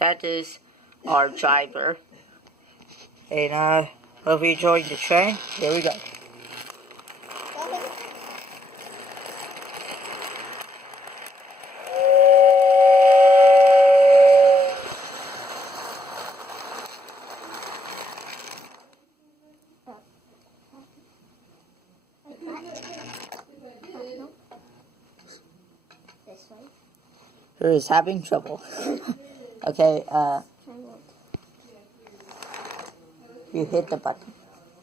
that is our driver. And hope you enjoyed the train. Here we go. Who is having trouble? Okay, you hit the button.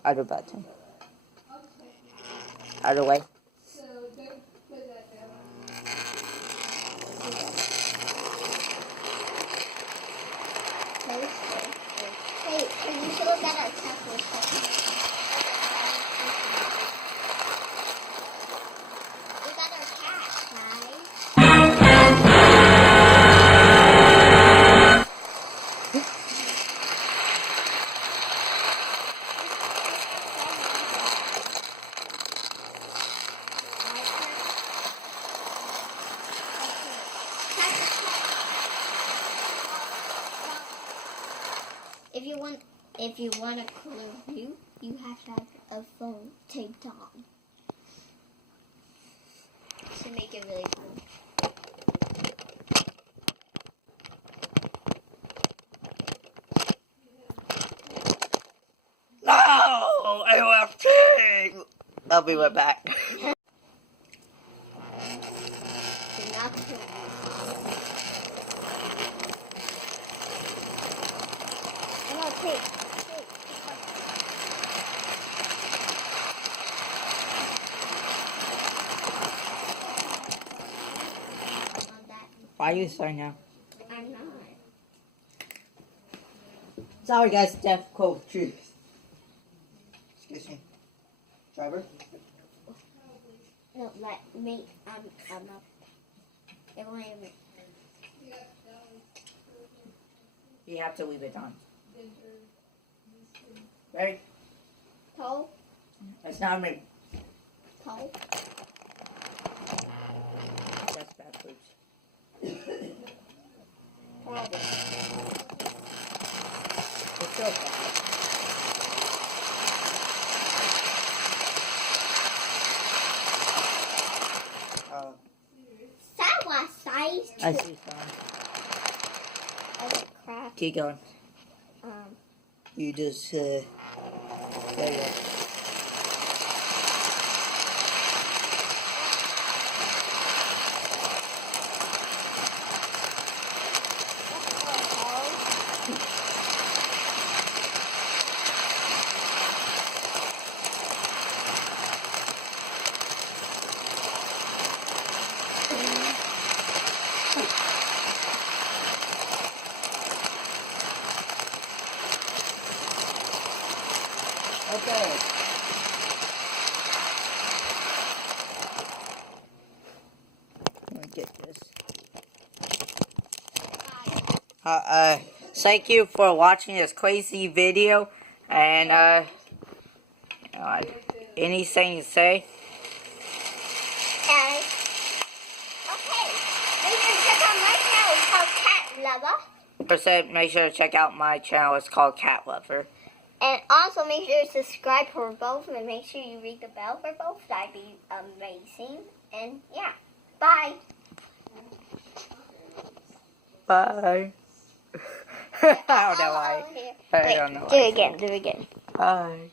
Other button. Other way. Hey, can you show that our cat was we got our cat, guys. If you want a cooler view, you have to have a phone taped on to make it really cool. No! AFT! I'll be right back. Why are you sorry now? I'm not. Sorry guys, deaf quote truth. Excuse me. Driver? No, let me, I'm up. It won't even. You have to leave it on. Ready? Toe? It's not me. Toe? That's backwards. Probably. It's okay. That was size. I see some. Oh crap. Keep going. You just, there you go. Okay. Let me get this. Thank you for watching this crazy video, and anything to say? And okay, make sure to check out my channel. It's called Cat Lover. Make sure to check out my channel. It's called Cat Lover. And also make sure to subscribe for both and make sure you ring the bell for both. That'd be amazing. And yeah, bye. Bye. I don't know why. I don't know why. Do it again. Bye.